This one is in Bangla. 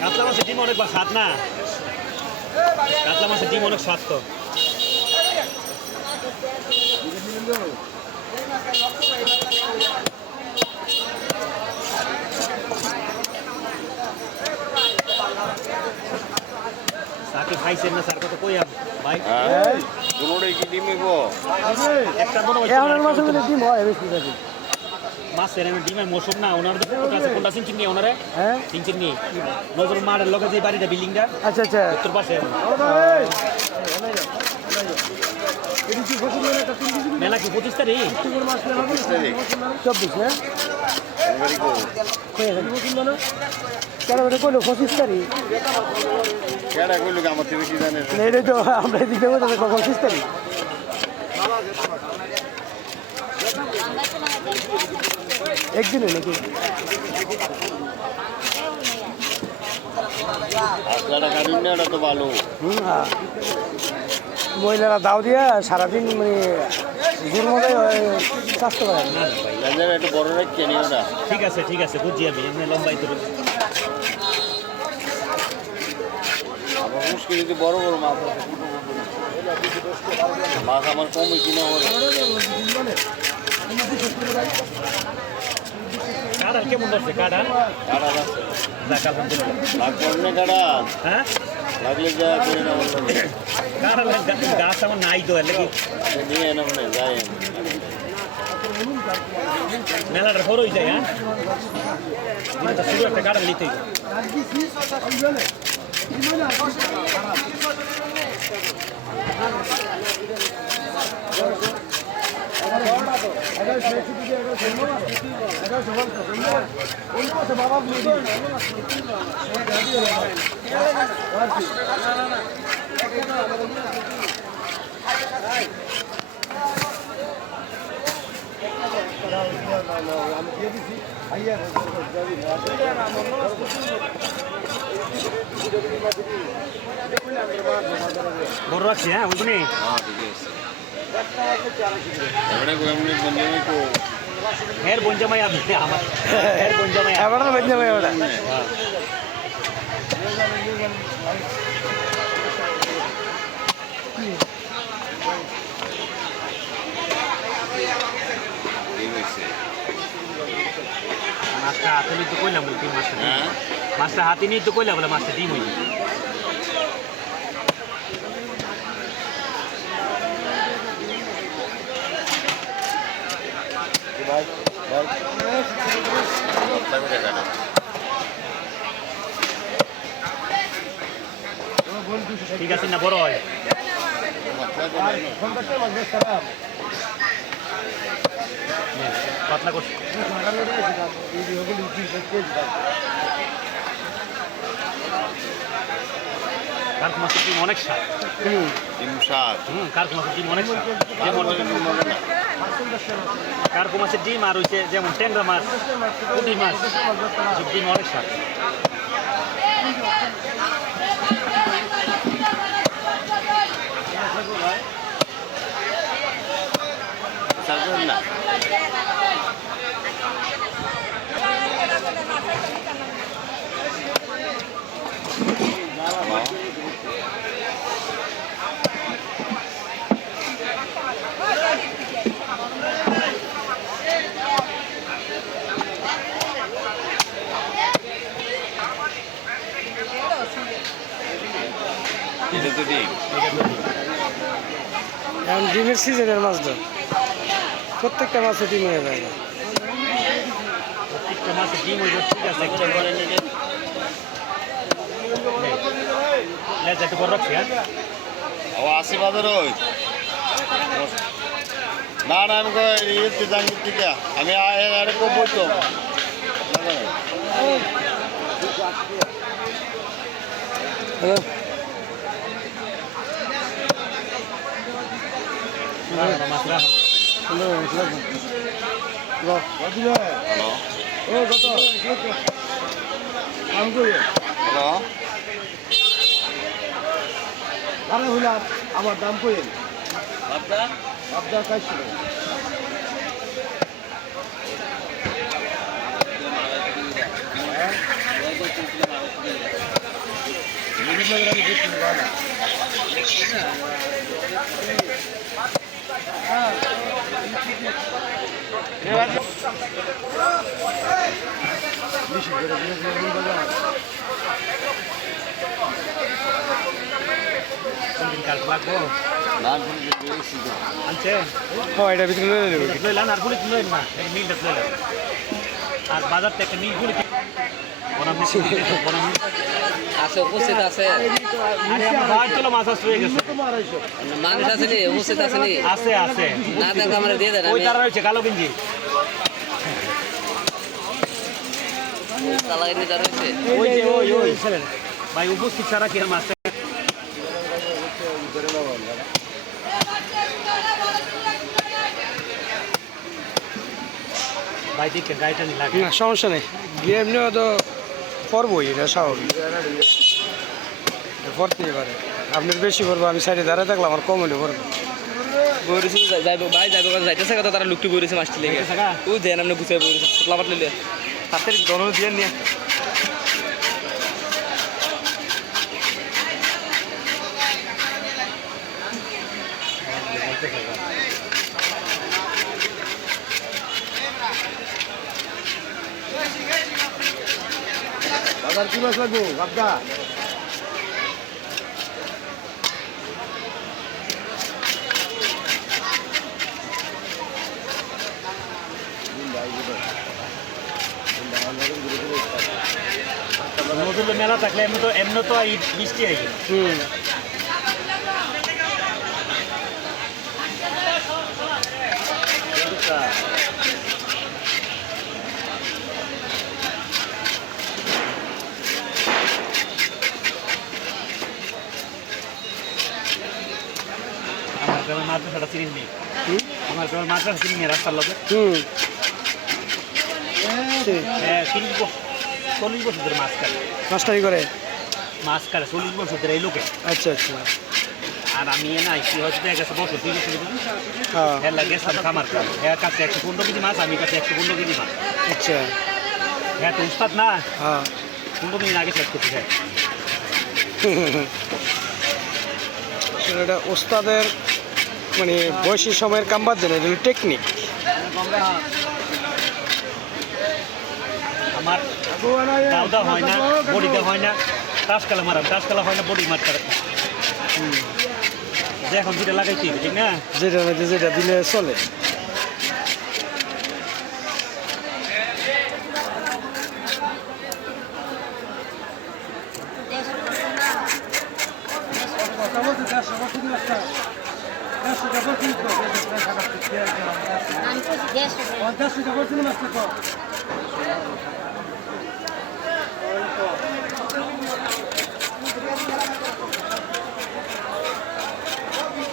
কাতলা মাছের ডিম অনেক স্বাদ না, কাতলা মাছের ডিম অনেক স্বাদ তো। সাকে খাইছেন না স্যার, কত কই ভাই? দুটোই কি ডিম হইব? একটা বড় ডিম হয় বেশি বেশি। মাছের ডিমের মৌসুম না, ওনার কোনটা চিনচিন নিয়ে ওনারে চিনচিন নিয়ে নজরুল মাঠের লগে যে বাড়িটা বিল্ডিংটা, আচ্ছা আচ্ছা, উত্তর পাশে মেলা কি 25 তারিখ? 24 হ্যাঁ কেন এটা কইলো 25 তারিখ? কেডা কইলো আমার থেকে বেশি জানে? এটা তো আমরা এদিকে 25 তারিখ। একদিনে নাকি? তো ভালো। হ্যাঁ, মহিলারা দাও দিয়া সারাদিন মানে দুর্মদায় স্বাস্থ্য করে না ভাই, একটু বড় রাখছি ওটা। ঠিক আছে ঠিক আছে, বুঝছি আমি, এমনি লম্বাই তো আবার মুশকিল যদি বড় বড় মাছ আছে, মাছ আমার কমই কিনা করে। কাঁড়াল কেমন ধরছে? কাঁড়াল কাটা আছে, যাক আলহামদুলিল্লাহ। লাগবে না কাটা, হ্যাঁ লাগলে যা করে না কাঁড়াল গাছ আমার নাই তো, এর লাগি নিয়ে এনে মনে যাই। মেলাটার বড় হয়ে যায়। হ্যাঁ, দিনটা শুরু একটা কাঁড়াল নিতেই। বড় রাখছি। হ্যাঁ ওইগুলি হের বঞ্জামাই আপনি আমার হের বঞ্জামাই এবার বেঁধে যাবে ওটা। মাছটা হাতে নিয়ে তো কইলাম বলছি, মাছটা হাতে নিয়ে তো কইলাম বলে মাছটা ডিম হইছে। ঠিক আছে না, বড় হয় পাতলা করছি। কার্ক মাছের ডিম অনেক স্বাদ। কার্ক মাছের ডিম অনেক স্বাদ, যেমন কার্ক মাছের ডিম আর হচ্ছে যেমন ট্যাংরা মাছ, পুঁটি মাছ, ডিম অনেক স্বাদ। না এটা তো ডিম, এখন ডিমের সিজনের মাছ তো প্রত্যেকটা মাছে ডিম হয়ে যায়। প্রত্যেকটা মাছের ডিম হইব। ঠিক আছে, একটু বড় রাখছি। হ্যাঁ ও 80 বাজার ওই না না আমি ইয়েতে জানি ঠিক আমি আরে কো বলতো আমার দাম কই আপনার কাজ ছিল। কাল লাগবো আনছে হ্যাঁ এটা ভিতরে লয়ে নেব লইলাম আর গুলি লইলাম না এক মিলটা লইলাম আর বাজার থেকে মিল গুলি আছে উপস্থিত আছে মাছ আস হয়ে গেছে মানুষ আছে নি উপস্থিত আছে নি আছে আছে না দেখো আমরা দিয়ে দেন ওই তারা রয়েছে কালো গেঞ্জি চালাই নিয়ে যার হয়েছে ওই যে ওই ভাই উপস্থিত ছাড়া কি আর মাছ ভাই দেখে গাড়িটা নিয়ে লাগে না সমস্যা নেই এমনিও তো পড়বই এটা স্বাভাবিক পড়তেই পারে আপনার বেশি পড়বো আমি সাইডে দাঁড়ায় থাকলাম আমার কম হলে পড়বো বইরেছে যাইবো ভাই যাইবো কাছে যাইতেছে কথা তারা লুকটি বইরেছে মাছটি লেগে ও দেন আপনি গুছিয়ে বইরেছে লাভাট লইলে হাতের দন দিয়ে নিয়ে বাজার কি মাছ লাগবো বাবদা নজরুল মেলা থাকলে এমনি তো বৃষ্টি আই আমার গ্রামের মাদ্রাসাটা চিনি নেই আমার গ্রামের মাদ্রাসা চিনি নেই রাস্তার লোকে হ্যাঁ 40 বছর ধরে মাছ কাটে মাস্টারি করে 40 বছর ধরে এই লোকে আচ্ছা আচ্ছা আর আমি নাই কি হয়তো দেখা গেছে বছর 2 বছর হ্যাঁ হ্যাঁ গেছিলাম খামার হ্যাঁ কাছে 115 কেজি মাছ আমি কাছে 115 কেজি মাছ আচ্ছা হ্যাঁ তো উস্তাদ না হ্যাঁ 15 মিনিট আগে শেষ করতে চাই এটা ওস্তাদের মানে বয়সী সময়ের কাম বাদ দেন এটা টেকনিক আমার দাউদা হয় না বডিতে হয় না টাসকালা মারাম টাসকালা হয় না বডি মাছ করে যে এখন যেটা লাগাইছি ঠিক না যেটা মধ্যে যেটা দিলে চলে আমি তো 150